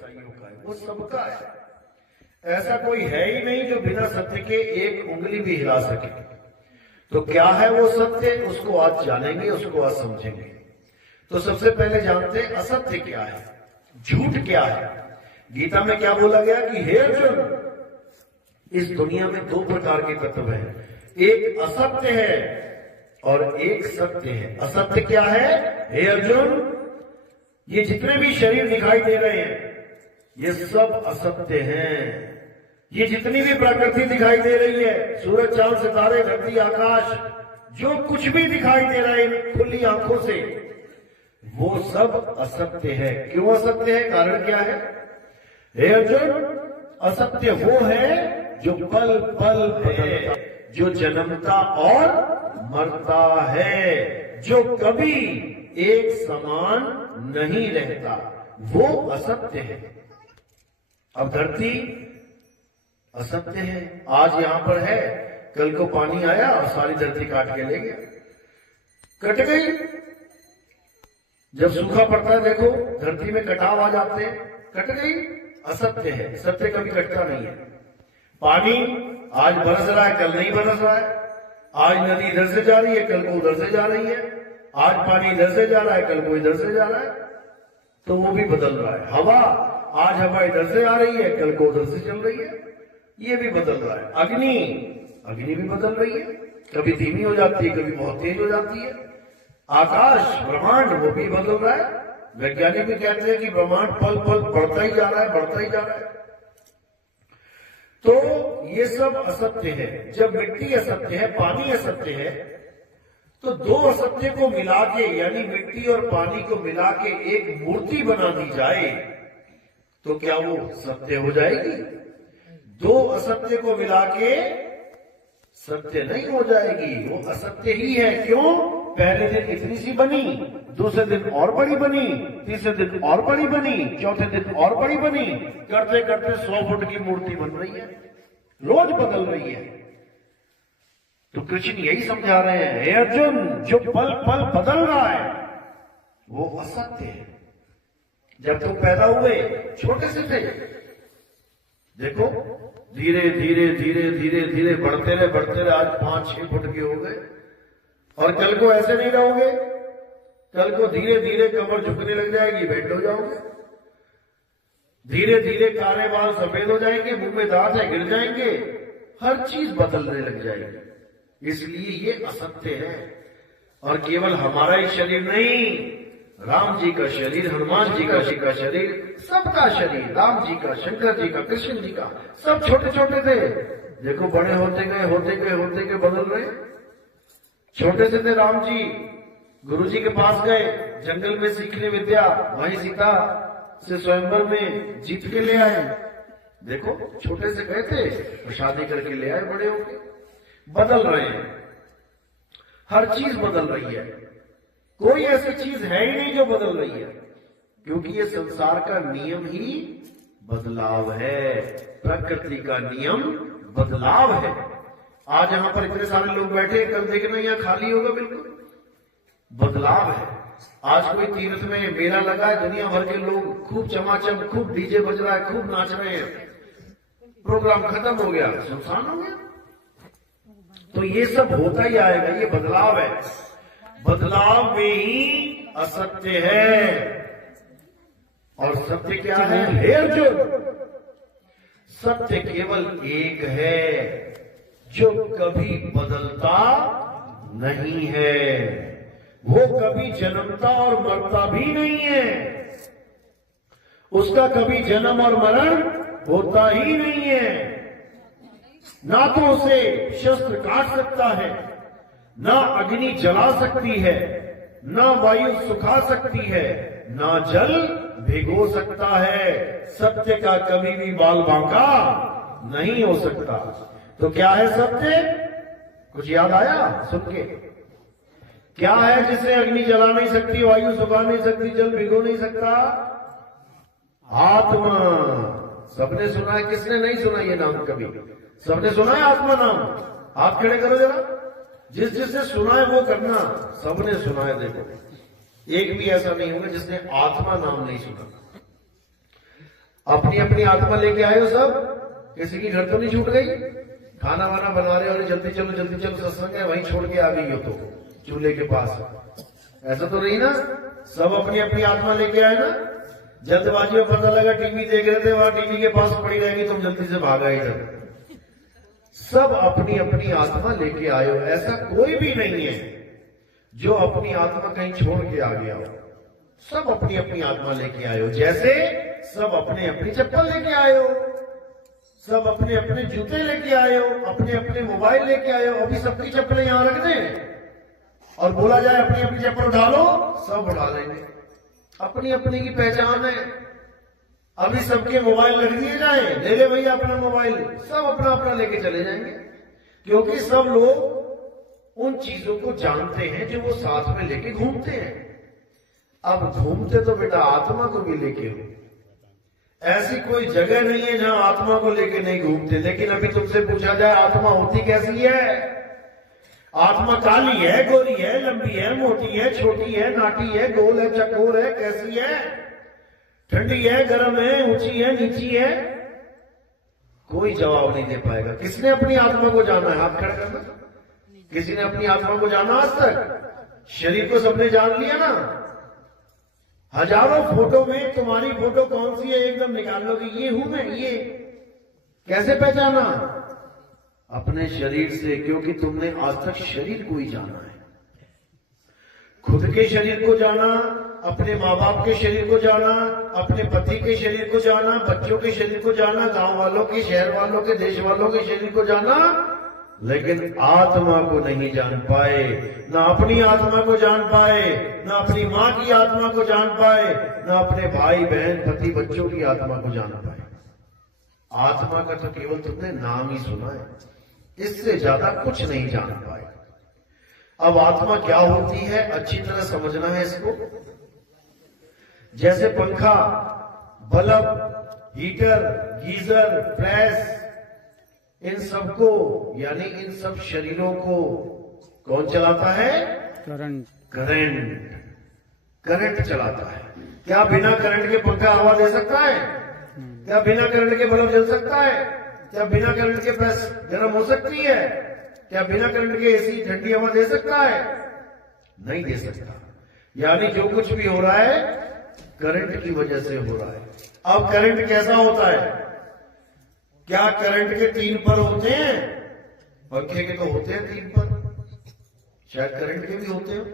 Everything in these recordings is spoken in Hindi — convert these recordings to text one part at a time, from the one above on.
ईसाइयों का है, वो सबका है। ऐसा कोई है ही नहीं जो बिना सत्य के एक उंगली भी हिला सके। तो क्या है वो सत्य, उसको आज जानेंगे, उसको आज समझेंगे। तो सबसे पहले जानते हैं असत्य क्या है, झूठ क्या है। गीता में क्या बोला गया कि हे अर्जुन, इस दुनिया में दो प्रकार के तत्व हैं, एक असत्य है और एक सत्य है। असत्य क्या है? हे अर्जुन, ये जितने भी शरीर दिखाई दे रहे हैं ये सब असत्य हैं। ये जितनी भी प्रकृति दिखाई दे रही है, सूरज चांद सितारे धरती आकाश, जो कुछ भी दिखाई दे रहा है खुली आंखों से, वो सब असत्य है। क्यों असत्य है? कारण क्या है? हे अर्जुन, असत्य वो है जो पल पल है, जो जन्मता और मरता है, जो कभी एक समान नहीं रहता, वो असत्य है। अब धरती असत्य है, आज यहां पर है, कल को पानी आया और सारी धरती काट के ले गया, कट गई। जब सूखा पड़ता है देखो धरती में कटाव आ जाते हैं, कट गई, असत्य है। सत्य कभी कटता नहीं है। पानी आज बरस रहा है, कल नहीं बरस रहा है। आज नदी इधर से जा रही है, कल को उधर से जा रही है। आज पानी इधर से जा रहा है, कल को इधर से जा रहा है, तो वो भी बदल रहा है। हवा, आज हवा इधर से आ रही है, कल को उधर से चल रही है, ये भी बदल रहा है। अग्नि, अग्नि भी बदल रही है, कभी धीमी हो जाती है, कभी बहुत तेज हो जाती है। आकाश, ब्रह्मांड, वो भी बदल रहा है। वैज्ञानिक भी कहते हैं कि ब्रह्मांड पल पल बढ़ता ही जा रहा है, बढ़ता ही जा रहा है। तो ये सब असत्य है। जब मिट्टी असत्य है, पानी असत्य है, तो दो असत्य को मिला के, यानी मिट्टी और पानी को मिला के एक मूर्ति बना दी जाए, तो क्या वो सत्य हो जाएगी? दो असत्य को मिला के सत्य नहीं हो जाएगी, वो असत्य ही है। क्यों? पहले दिन इतनी सी बनी, दूसरे दिन और बड़ी बनी, तीसरे दिन और बड़ी बनी, चौथे दिन और बड़ी बनी, करते करते 100 फुट की मूर्ति बन रही है, रोज बदल रही है। तो कृष्ण यही समझा रहे हैं, हे अर्जुन, जो पल पल बदल रहा है वो असत्य है। जब तुम पैदा हुए छोटे से थे, देखो धीरे धीरे धीरे धीरे धीरे बढ़ते रहे, आज 5-6 फुट के हो गए। और कल को ऐसे नहीं रहोगे, कल को धीरे धीरे कमर झुकने लग जाएगी, बेड हो जाओगे। धीरे धीरे काले बाल सफेद हो जाएंगे, मुंह में दांत है गिर जाएंगे, हर चीज बदलने लग जाएगी। इसलिए ये असत्य है। और केवल हमारा ही शरीर नहीं, राम जी का शरीर, हनुमान जी का शरीर, सबका शरीर, राम जी का, शंकर जी का, कृष्ण जी का, सब छोटे छोटे थे। देखो बड़े होते गए बदल रहे। छोटे से थे राम जी, गुरु जी के पास गए, जंगल में सीखने विद्या, वहीं सीता से स्वयंवर में जीत के ले आए। देखो छोटे से गए थे और शादी करके ले आए बड़े होके। बदल रहे हैं, हर चीज बदल रही है। कोई ऐसी चीज है ही नहीं जो बदल रही है, क्योंकि ये संसार का नियम ही बदलाव है। प्रकृति का नियम बदलाव है। आज यहां पर इतने सारे लोग बैठे, कल देखना यहां खाली होगा, बिल्कुल बदलाव है। आज कोई तीर्थ में मेला लगा है, दुनिया भर के लोग खूब चमाचम, खूब डीजे बज रहा है, खूब नाच रहे हैं, प्रोग्राम खत्म हो गया, सुनसान हो गया। तो ये सब होता ही आएगा, ये बदलाव है। बदलाव में ही असत्य है। और सत्य क्या है? हे अर्जुन, सत्य केवल एक है जो कभी बदलता नहीं है, वो कभी जन्मता और मरता भी नहीं है, उसका कभी जन्म और मरण होता ही नहीं है। ना तो उसे शस्त्र काट सकता है, ना अग्नि जला सकती है, ना वायु सुखा सकती है, ना जल भिगो सकता है। सत्य का कभी भी बाल बांका नहीं हो सकता। तो क्या है सत्य? कुछ याद आया सुन के? क्या है जिसे अग्नि जला नहीं सकती, वायु सुखा नहीं सकती, जल भिगो नहीं सकता? आत्मा। सबने सुना है, किसने नहीं सुना ये नाम कभी? सबने सुना है आत्मा नाम? हाथ खड़े करो जरा, जिस जिसने सुना है वो करना। सबने सुना है। देखो एक भी ऐसा नहीं होगा जिसने आत्मा नाम नहीं सुना। अपनी अपनी आत्मा लेके आए हो सब, किसी की घर तो नहीं छूट गई? खाना वाना बना रहे हो, जल्दी चलो सत्संग है, वहीं छोड़ के आ गई हो तो चूल्हे के पास, ऐसा तो नहीं ना? सब अपनी अपनी आत्मा लेके आए ना? जल्दबाजी में पता लगा टीवी देख रहे थे, वहां टीवी के पास पड़ी रहेगी, तुम जल्दी से भागा इधर। सब अपनी अपनी आत्मा लेके आए हो, ऐसा कोई भी नहीं है जो अपनी आत्मा कहीं छोड़ के आ गया हो। सब अपनी अपनी आत्मा लेके आए हो, जैसे सब अपने अपनी चप्पल लेके आए हो, सब अपने अपने जूते लेके आए हो, अपने अपने मोबाइल लेके आए हो। अभी सबकी चप्पलें यहां रख दें और बोला जाए अपनी अपनी चप्पल उठा लो, सब उठा लेंगे। अपनी अपनी की पहचान है। अभी सबके मोबाइल रख दिए जाए, ले ले भैया अपना मोबाइल, सब अपना अपना लेके चले जाएंगे, क्योंकि सब लोग उन चीजों को जानते हैं जो वो साथ में लेके घूमते हैं। अब घूमते तो बेटा आत्मा को भी लेके हो, ऐसी कोई जगह नहीं है जहां आत्मा को लेके नहीं घूमते। लेकिन अभी तुमसे पूछा जाए आत्मा होती कैसी है? आत्मा काली है, गोरी है, लंबी है, मोटी है, छोटी है, नाटी है, गोल है, चकोर है, कैसी है? ठंडी है, गर्म है, ऊंची है, नीची है? कोई जवाब नहीं दे पाएगा। किसने अपनी आत्मा को जाना है? हाथ खड़ा करना। किसी ने अपनी आत्मा को जाना आज तक? शरीर को सबने जान लिया ना? हजारों फोटो में तुम्हारी फोटो कौन सी है एकदम निकाल लोगे, ये हूं मैं, ये कैसे पहचाना? अपने शरीर से, क्योंकि तुमने आज तक शरीर को ही जाना है। खुद के शरीर को जाना, अपने माँ बाप के शरीर को जाना, अपने पति के शरीर को जाना, बच्चों के शरीर को जाना, गांव वालों के, शहर वालों के, देश वालों के शरीर को जाना, लेकिन आत्मा को नहीं जान पाए। ना अपनी आत्मा को जान पाए, ना अपनी माँ की आत्मा को जान पाए, ना अपने भाई बहन पति बच्चों की आत्मा को जान पाए। आत्मा का तो केवल तुमने नाम ही सुना है, इससे ज्यादा कुछ नहीं जान पाए। अब आत्मा क्या होती है अच्छी तरह समझना है इसको। जैसे पंखा, बल्ब, हीटर, गीजर, प्रेस, इन सबको यानी इन सब शरीरों को कौन चलाता है? करंट चलाता है। क्या बिना करंट के पंखा हवा दे सकता है? क्या बिना करंट के बल्ब जल सकता है? क्या बिना करंट के प्रेस गर्म हो सकती है? क्या बिना करंट के एसी ठंडी हवा दे सकता है? नहीं दे सकता। यानी जो कुछ भी हो रहा है करंट की वजह से हो रहा है। अब करंट कैसा होता है? क्या करंट के 3 पर होते हैं? पंखे के तो होते हैं 3 पर, शायद करंट के भी होते हो,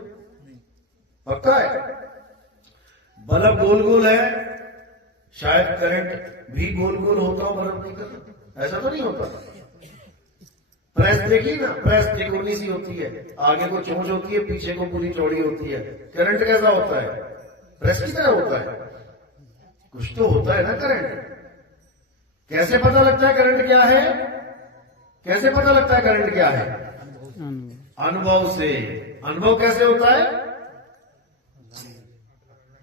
पक्का है? बल्ब गोल गोल है, शायद करंट भी गोल गोल होता हो, बल्ब निकल, ऐसा तो नहीं होता। प्रेस देखी ना, प्रेस त्रिकोणी सी होती है, आगे को चोंच होती है, पीछे को पूरी चौड़ी होती है। करंट कैसा होता है? प्रेस की तरह होता है। कुछ तो होता है ना करंट। कैसे पता लगता है करंट क्या है? कैसे पता लगता है करंट क्या है? अनुभव से। अनुभव कैसे होता है?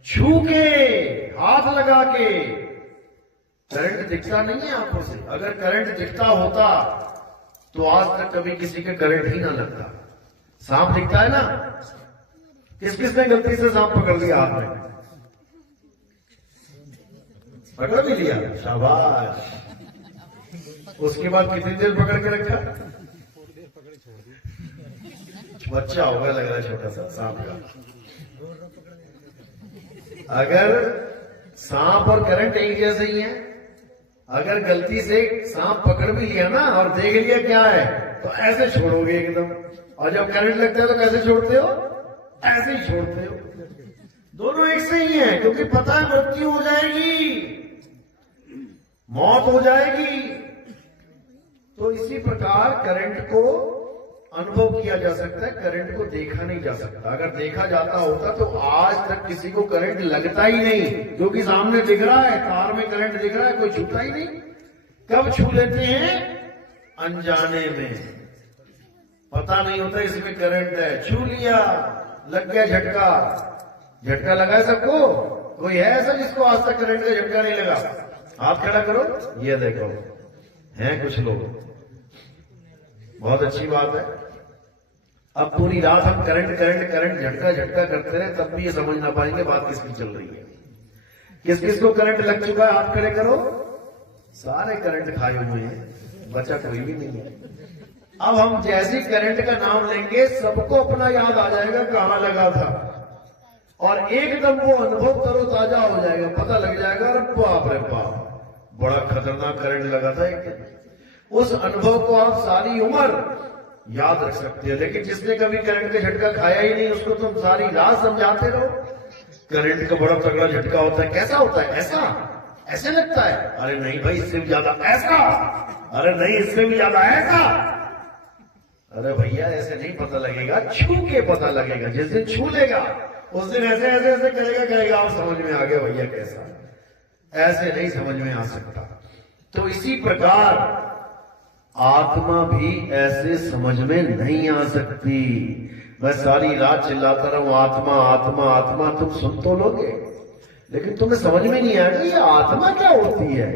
छू के, हाथ लगा के। करंट दिखता नहीं है आंखों से। अगर करंट दिखता होता तो आज तक कभी किसी के करंट ही ना लगता। सांप दिखता है ना, किस किसने गलती से सांप पकड़ लिया हाथ में? पकड़ भी लिया, शाबाश। उसके बाद कितनी देर पकड़ के रखा? बच्चा होगा लग रहा है छोटा सा सांप का। अगर सांप और करंट एक जैसे ही है, अगर गलती से सांप पकड़ भी लिया ना और देख लिया क्या है तो ऐसे छोड़ोगे एकदम, और जब करंट लगता है तो कैसे छोड़ते हो? ऐसे ही छोड़ते हो। दोनों एक से ही है, क्योंकि पता है मृत्यु हो जाएगी, मौत हो जाएगी। तो इसी प्रकार करंट को अनुभव किया जा सकता है, करंट को देखा नहीं जा सकता। अगर देखा जाता होता तो आज तक किसी को करंट लगता ही नहीं, क्योंकि सामने दिख रहा है, तार में करंट दिख रहा है, कोई छूता ही नहीं। कब छू लेते हैं? अनजाने में, पता नहीं होता इसमें करंट है, छू लिया, लग गया झटका। झटका लगा है सबको? कोई है ऐसा जिसको आज तक करंट का झटका नहीं लगा? हाथ खड़ा करो। ये देखो हैं कुछ लोग, बहुत अच्छी बात है। अब पूरी रात हम करंट करंट करंट झटका झटका करते रहे तब भी ये समझ ना पाएंगे बात किसकी चल रही है। किस किस को करंट लग चुका है? हाथ खड़े करो। सारे करंट खाए हुए हैं, बचा कोई भी नहीं है। अब हम जैसे करंट का नाम लेंगे सबको अपना याद आ जाएगा कहां लगा था, और एकदम वो अनुभव तरोताजा हो जाएगा, पता लग जाएगा अरे बाप रे बाप बड़ा खतरनाक करंट लगा था एक दिन। उस अनुभव को आप सारी उम्र याद रख सकते हैं। लेकिन जिसने कभी करंट का झटका खाया ही नहीं उसको तुम सारी रात समझाते रहो करंट का बड़ा तगड़ा झटका होता है, कैसा होता है, ऐसा ऐसे लगता है, अरे नहीं भाई इससे भी ज्यादा ऐसा, अरे नहीं इससे भी ज्यादा ऐसा। अरे भैया ऐसे नहीं पता लगेगा, छू के पता लगेगा। जिस दिन छू लेगा उस दिन ऐसे ऐसे ऐसे करेगा आप समझ में आ गया भैया कैसा, ऐसे नहीं समझ में आ सकता। तो इसी प्रकार आत्मा भी ऐसे समझ में नहीं आ सकती। मैं सारी रात चिल्लाता रहूं आत्मा आत्मा आत्मा, तुम सुन तो लोगे लेकिन तुम्हें समझ में नहीं आएगा ये आत्मा क्या होती है।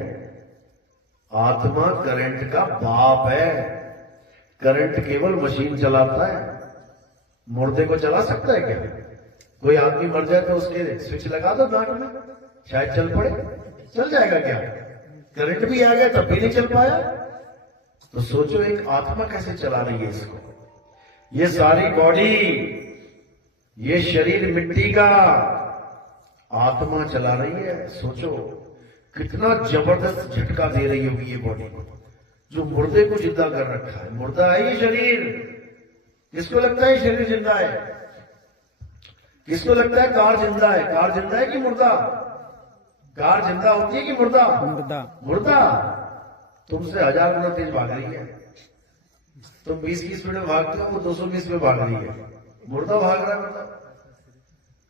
आत्मा करंट का बाप है। करंट केवल मशीन चलाता है, मुर्दे को चला सकता है क्या? कोई आदमी मर जाए तो उसके स्विच लगा दो नाक में, शायद चल पड़े, चल जाएगा क्या? करंट भी आ गया तब भी नहीं चल पाया। तो सोचो एक आत्मा कैसे चला रही है इसको। ये सारी बॉडी, ये शरीर मिट्टी का, आत्मा चला रही है। सोचो कितना जबरदस्त झटका दे रही होगी ये बॉडी को, जो मुर्दे को जिंदा कर रखा है। मुर्दा है ये शरीर। किसको लगता है शरीर जिंदा है? किसको लगता है कार जिंदा है? कार जिंदा है कि मुर्दा? कार जिंदा होती है कि मुर्दा? मुर्दा। तुमसे 1000 गुना तेज भाग रही है। तुम 20 की स्पीड में भागते हो, वो 220 में भाग रही है। मुर्दा भाग रहा है। मतलब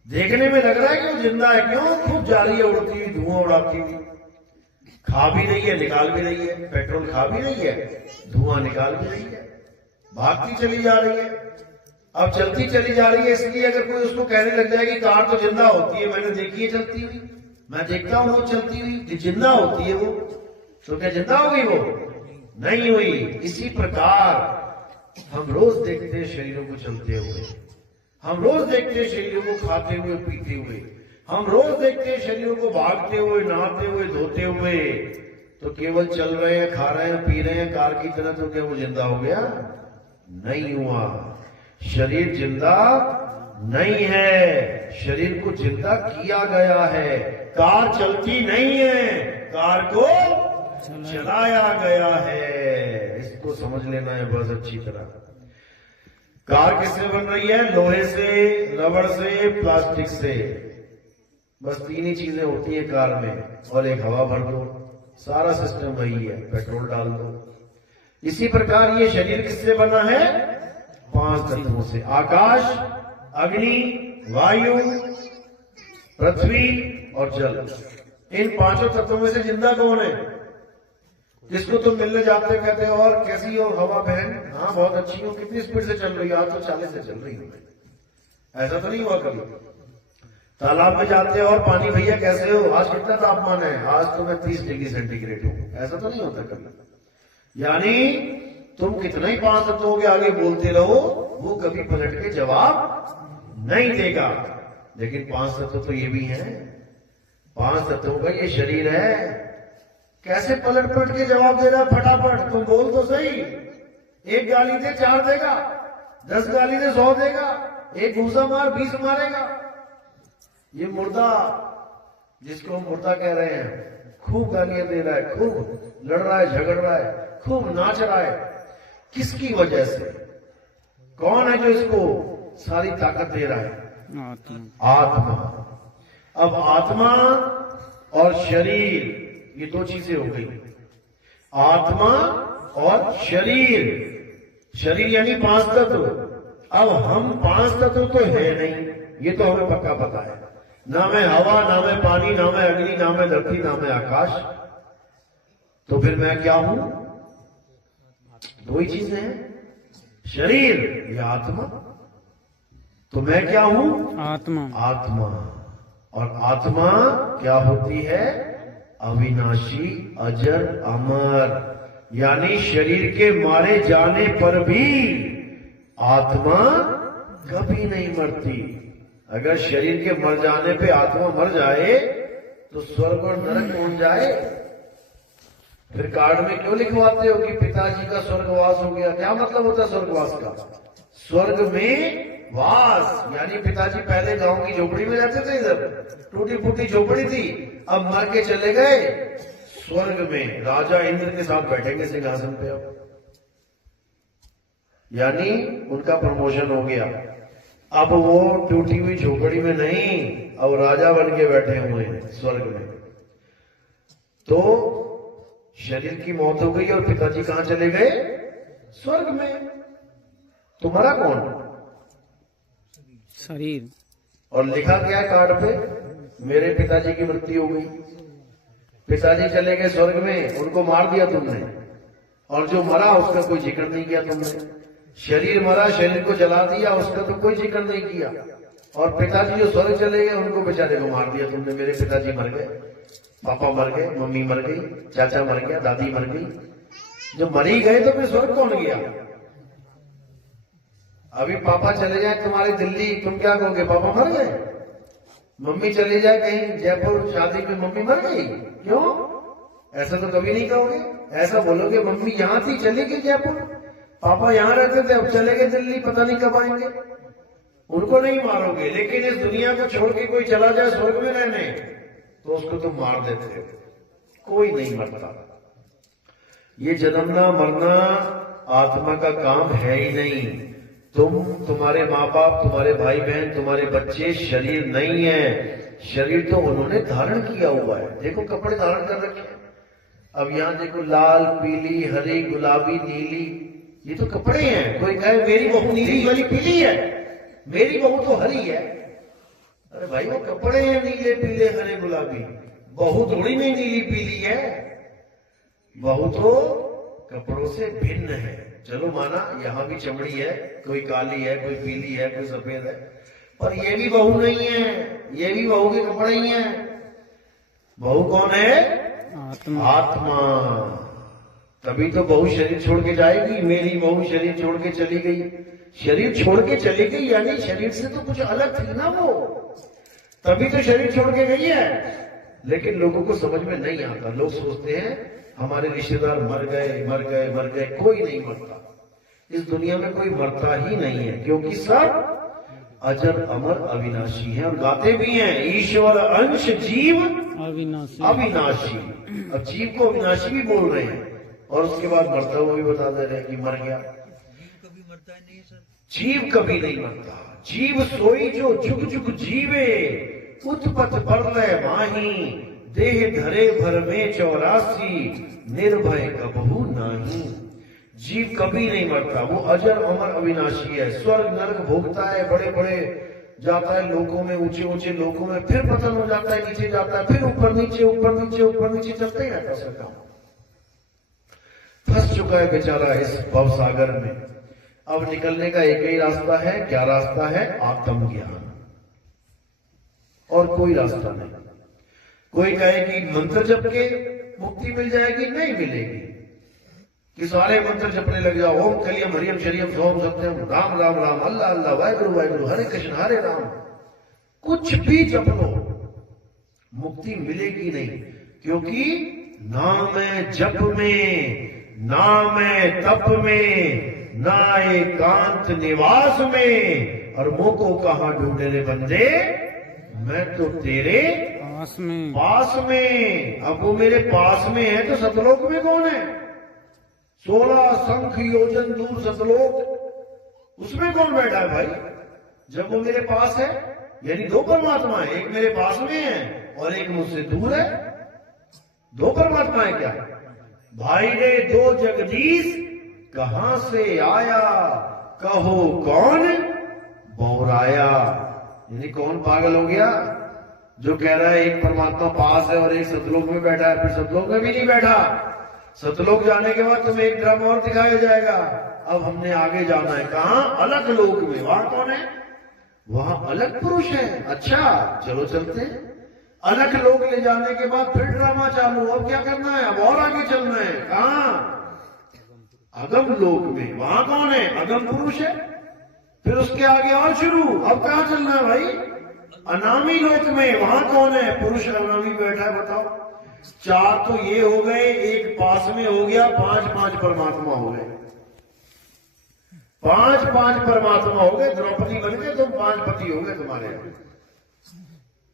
देखने में लग रहा है कि वो जिंदा है, क्यों? खूब जा रही है उड़ती हुई, धुआं उड़ाती हुई, खा भी रही है निकाल भी रही है, पेट्रोल खा भी रही है, धुआं निकाल भी रही है, भागती चली जा रही है। अब चलती चली जा रही है, इसलिए अगर कोई उसको कहने लग जाए कि कार तो जिंदा होती है, मैंने देखी है चलती हुई, मैं देखता हूं वो चलती हुई, जिंदा होती है वो, तो क्या जिंदा हो गई? वो नहीं हुई। इसी प्रकार हम रोज देखते हैं शरीरों को चलते हुए, हम रोज देखते हैं शरीरों को खाते हुए पीते हुए, हम रोज देखते हैं शरीरों को भागते हुए नहाते हुए धोते हुए। तो केवल चल रहे हैं, खा रहे हैं, पी रहे हैं कार की तरह, तो क्या वो जिंदा हो गया? नहीं हुआ। शरीर जिंदा नहीं है, शरीर को जिंदा किया गया है। कार चलती नहीं है, कार को चलाया गया है। इसको समझ लेना है बस अच्छी तरह। कार किससे बन रही है? लोहे से, रबड़ से, प्लास्टिक से। बस 3 ही चीजें होती है कार में, और एक हवा भर दो, सारा सिस्टम वही है, पेट्रोल डाल दो। इसी प्रकार ये शरीर किससे बना है? 5 तत्वों से। आकाश, अग्नि, वायु, पृथ्वी और जल। इन 5 तत्वों में से जिंदा कौन है? जिसको तुम मिलने जाते कहते हो और कैसी हो हवा बहन? हाँ बहुत अच्छी हो। कितनी स्पीड से चल रही हो? आज तो 40 से चल रही हो। ऐसा तो नहीं हुआ कभी? तालाब में जाते हो और पानी भैया कैसे हो? आज कितना तापमान है? आज तो मैं 30 डिग्री सेंटीग्रेड हूं। ऐसा तो नहीं होता कभी। यानी तुम कितना ही 5 तत्वों के आगे बोलते रहो, वो कभी पलट के जवाब नहीं देगा। लेकिन 5 तत्व तो ये भी है, 5 तत्वों का ये शरीर है। कैसे पलट पलट के जवाब दे रहा? फटाफट तुम बोल तो सही। 1 गाली दे 4 देगा, 10 गाली दे 100 देगा, 1 घूसा मार 20 मारेगा। ये मुर्दा, जिसको हम मुर्दा कह रहे हैं, खूब गालियां दे रहा है, खूब लड़ रहा है, झगड़ रहा है, खूब नाच रहा है। किसकी वजह से? कौन है जो इसको सारी ताकत दे रहा है? आत्मा। अब आत्मा और शरीर, ये 2 चीजें हो गई। आत्मा और शरीर, शरीर यानी 5 तत्व। अब हम 5 तत्व तो है नहीं, ये तो हमें पक्का पता है। ना मैं हवा, ना मैं पानी, ना मैं अग्नि, ना मैं धरती, ना मैं आकाश। तो फिर मैं क्या हूं? 2 ही चीजें हैं, शरीर या आत्मा। तो मैं क्या हूं? आत्मा। आत्मा। और आत्मा क्या होती है? अविनाशी, अजर, अमर। यानी शरीर के मारे जाने पर भी आत्मा कभी नहीं मरती। अगर शरीर के मर जाने पे आत्मा मर जाए तो स्वर्ग और नरक कौन जाए? फिर कार्ड में क्यों लिखवाते हो कि पिताजी का स्वर्गवास हो गया? क्या मतलब होता है स्वर्गवास का? स्वर्ग में वास, यानी पिताजी पहले गांव की झोपड़ी में रहते थे, इधर टूटी फूटी झोपड़ी थी, अब मर के चले गए स्वर्ग में, राजा इंद्र के साथ बैठेंगे सिंहासन पे। अब यानी उनका प्रमोशन हो गया। अब वो टूटी हुई झोपड़ी में नहीं, अब राजा बन के बैठे हुए हैं स्वर्ग में। तो शरीर की मौत हो गई और पिताजी कहां चले गए? स्वर्ग में। तुम्हारा कौन? शरीर। और लिखा क्या है कार्ड पे? मेरे पिताजी की मृत्यु हो गई, पिताजी चले गए स्वर्ग में, उनको मार दिया तुमने, और जो मरा उसका कोई जिक्र नहीं किया तुमने। शरीर मरा, शरीर को जला दिया, उसका तो कोई जिक्र नहीं किया। और पिताजी जो स्वर्ग चले गए उनको बेचारे को मार दिया तुमने। मेरे पिताजी मर गए, पापा मर गए, मम्मी मर गई, चाचा मर गया, दादी मर गई। जब मरी गए तो फिर स्वर्ग कौन गया? अभी पापा चले जाए तुम्हारी दिल्ली, तुम क्या कहोगे? पापा मर गए। मम्मी चली जाए कहीं जयपुर शादी में, मम्मी मर गई। क्यों? ऐसा तो कभी नहीं कहोगे। ऐसा बोलोगे मम्मी यहां थी, चली गई जयपुर, पापा यहां रहते थे, अब चले गए दिल्ली, पता नहीं कब आएंगे। उनको नहीं मारोगे। लेकिन इस दुनिया को छोड़ के कोई चला जाए स्वर्ग में रहने, तो उसको तुम मार देते हो। कोई नहीं मरता। ये जन्मना मरना आत्मा का काम है ही नहीं। तुम, तुम्हारे माँ बाप, तुम्हारे भाई बहन, तुम्हारे बच्चे शरीर नहीं है। शरीर तो उन्होंने धारण किया हुआ है। देखो कपड़े धारण कर रखे हैं। अब यहां देखो लाल, पीली, हरी, गुलाबी, नीली, ये तो कपड़े हैं। कोई कहे मेरी बहू नीली वाली पीली है, मेरी बहू तो हरी है। अरे भाई वो कपड़े हैं नीले, पीले, हरे, गुलाबी। बहू थोड़ी नहीं नीली पीली है, बहू तो कपड़ों से भिन्न है। चलो माना यहां भी चमड़ी है, कोई काली है, कोई पीली है, कोई सफेद है, पर ये भी बहू नहीं है, ये भी बहू के कपड़े ही हैं। बहू कौन है? आत्मा। आत्मा। तभी तो बहू शरीर छोड़ के जाएगी। मेरी बहू शरीर छोड़ के चली गई। शरीर छोड़ के चली गई यानी शरीर से तो कुछ अलग थी ना वो, तभी तो शरीर छोड़ के गई है। लेकिन लोगों को समझ में नहीं आता। लोग सोचते हैं हमारे रिश्तेदार मर गए, मर गए, मर गए। कोई नहीं मरता। इस दुनिया में कोई मरता ही नहीं है, क्योंकि सब अजर अमर अविनाशी है। और गाते भी हैं ईश्वर अंश जीव अविनाशी। अविनाशी। अब जीव को अविनाशी भी बोल रहे हैं, और उसके बाद मरता हुआ भी बता दे रहे हैं कि मर गया। जीव कभी नहीं मरता। जीव सोई जो जुग जुग जीवे, उत्पत परलय माही, देह धरे भर में 84, निर्भय कबहू नाही। जीव कभी नहीं मरता, वो अजर अमर अविनाशी है। स्वर्ग नरक भोगता है, बड़े बड़े जाता है लोकों में, ऊंचे ऊंचे लोकों में, फिर पतन हो जाता है, नीचे जाता है, फिर ऊपर नीचे, ऊपर नीचे, ऊपर नीचे, चलते ही रहता है काम। फंस चुका है बेचारा इस भव सागर में। अब निकलने का एक ही रास्ता है। क्या रास्ता है? आत्मज्ञान, और कोई रास्ता नहीं। कोई कहे कि मंत्र जप के मुक्ति मिल जाएगी, नहीं मिलेगी। कि सारे मंत्र जपने लग जाओ, ओम कलियम हरियम शरियम सोम सत्यम, राम राम राम, अल्लाह अल्लाह, वाहिगुरु वाहिगुरु, हरे कृष्ण हरे राम, कुछ भी जप लो, मुक्ति मिलेगी नहीं। क्योंकि नाम है जप में, नाम है तप में, ना एकांत निवास में। और मुंह को कहां ढूंढे रे बंदे, मैं तो तेरे पास में। पास में। अब वो मेरे पास में है तो सतलोक में कौन है? 16 शंख योजन दूर सतलोक, उसमें कौन बैठा है भाई? जब वो मेरे पास है, यानी दो परमात्मा है, एक मेरे पास में है और एक मुझसे दूर है। दो परमात्मा है क्या? भाई रे दो जगदीश कहां से आया, कहो कौन बौराया। यानी कौन पागल हो गया जो कह रहा है एक परमात्मा पास है और एक सतलोक में बैठा है? फिर सतलोक में भी नहीं बैठा। सतलोक जाने के बाद तुम्हें एक ड्रामा और दिखाया जाएगा। अब हमने आगे जाना है, कहां? अलग लोक में। वहां कौन है? वहां अलग पुरुष है। अच्छा चलो चलते हैं। अलग लोक ले जाने के बाद फिर ड्रामा चालू। अब क्या करना है? अब और आगे चलना है। कहां? अगम लोक में। वहां कौन है? अगम पुरुष है। फिर उसके आगे और शुरू। अब कहां चलना है भाई? अनामी लोक में वहां कौन है? पुरुष अनामी बैठा है, बताओ। 4 तो ये हो गए, एक पास में हो गया, 5 परमात्मा हो गए। 5 परमात्मा हो गए, द्रौपदी बन गए, तुम 5 पति हो गए तुम्हारे।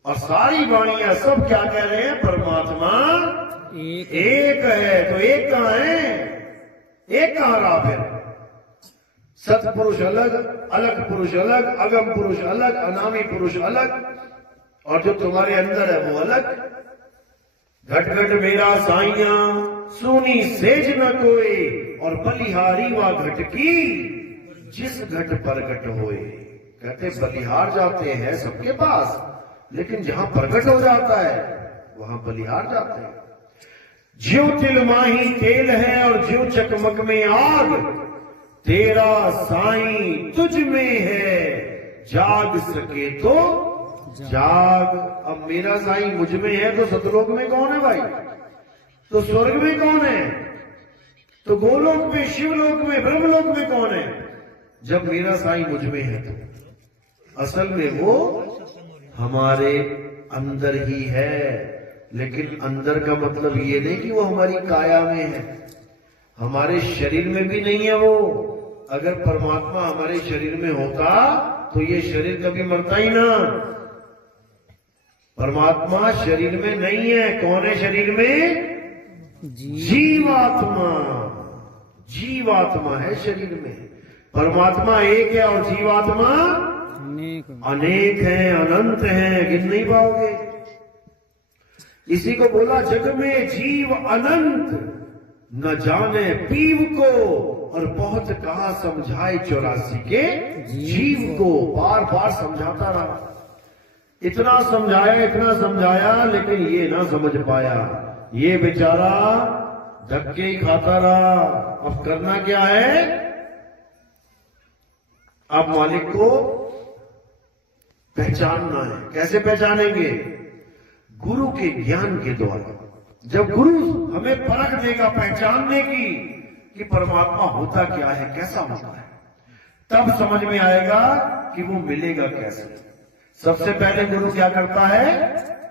और सारी वाणियां सब क्या कह रहे हैं? परमात्मा एक है। तो एक कहां है? एक कहां रहा फिर? सतपुरुष अलग, अलग पुरुष अलग, अगम पुरुष अलग, अनामी पुरुष अलग, और जो तुम्हारे अंदर है वो अलग। घट घट मेरा साइया सोनी सेज न कोई, और बलिहारी वा घट की जिस घट प्रगट होए। कहते बलिहार जाते हैं सबके पास, लेकिन जहां प्रगट हो जाता है वहां बलिहार जाते हैं। ज्यों तिल माही तेल है और ज्यों चकमक में आग, तेरा साईं तुझ में है, जाग सके तो जाग। अब मेरा साईं मुझ में है तो सतलोक में कौन है भाई? तो स्वर्ग में कौन है? तो गोलोक में, शिवलोक में, ब्रह्मलोक में कौन है? जब मेरा साईं मुझ में है तो असल में वो हमारे अंदर ही है। लेकिन अंदर का मतलब ये नहीं कि वो हमारी काया में है, हमारे शरीर में भी नहीं है वो। अगर परमात्मा हमारे शरीर में होता तो ये शरीर कभी मरता ही ना। परमात्मा शरीर में नहीं है। कौन है शरीर में? जीवात्मा। जीवात्मा है शरीर में। परमात्मा एक है और जीवात्मा अनेक है, अनंत है, गिन नहीं पाओगे। इसी को बोला जग में जीव अनंत, न जाने पीव को, और बहुत कहा समझाए 84 के जीव को। बार बार समझाता रहा, इतना समझाया, लेकिन ये ना समझ पाया। ये बेचारा धक्के ही खाता रहा। अब करना क्या है? अब मालिक को पहचानना है। कैसे पहचानेंगे? गुरु के ज्ञान के द्वारा। जब गुरु हमें परख देगा पहचानने की कि परमात्मा होता क्या है, कैसा होता है, तब समझ में आएगा कि वो मिलेगा कैसे। सबसे पहले गुरु क्या करता है?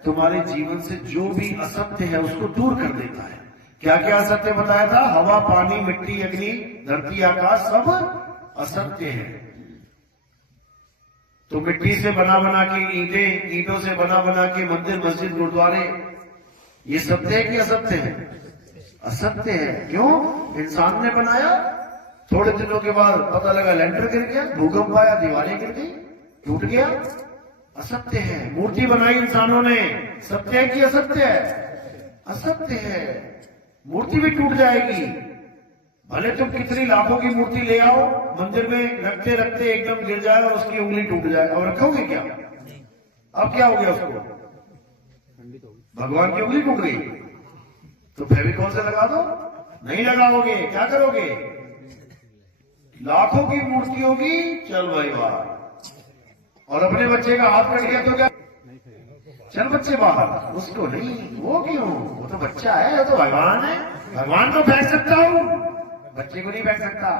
तुम्हारे जीवन से जो भी असत्य है उसको दूर कर देता है। क्या क्या असत्य बताया था? हवा, पानी, मिट्टी, अग्नि, धरती, आकाश सब असत्य है। तो मिट्टी से बना के ईंटें, ईंटों से बना के मंदिर, मस्जिद, गुरुद्वारे, ये सत्य है कि असत्य है? असत्य है। क्यों? इंसान ने बनाया, थोड़े दिनों के बाद पता लगा लेंटर गिर गया, भूकंप आया, दीवारें गिर गई, टूट गया। असत्य है। मूर्ति बनाई इंसानों ने, सत्य है कि असत्य है? असत्य है। मूर्ति भी टूट जाएगी। भले तुम कितनी लाखों की मूर्ति ले आओ, मंदिर में रखते रखते एकदम गिर जाए और उसकी उंगली टूट जाए, और रखोगे क्या? अब क्या हो गया उसको? भगवान की उंगली टूट गई तो फेविकॉल से लगा दो? नहीं लगाओगे। क्या करोगे? लाखों की मूर्ति होगी, चल भाई बाहर। और अपने बच्चे का हाथ कट गया तो क्या? चल बच्चे बाहर। उसको नहीं। वो क्यों? वो तो बच्चा है, वो तो भगवान है। भगवान को फेंक सकता हूं, बच्चे को नहीं फेंक सकता।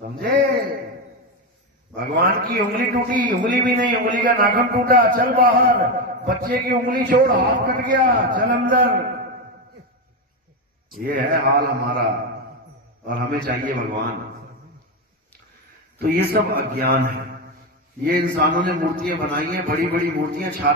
समझे? भगवान की उंगली टूटी, उंगली भी नहीं, उंगली का नाखून टूटा, चल बाहर। बच्चे की उंगली छोड़, हाथ कट गया, चल अंदर। ये है हाल हमारा, और हमें चाहिए भगवान। तो ये सब अज्ञान है। ये इंसानों ने मूर्तियां बनाई हैं, बड़ी बड़ी मूर्तियां,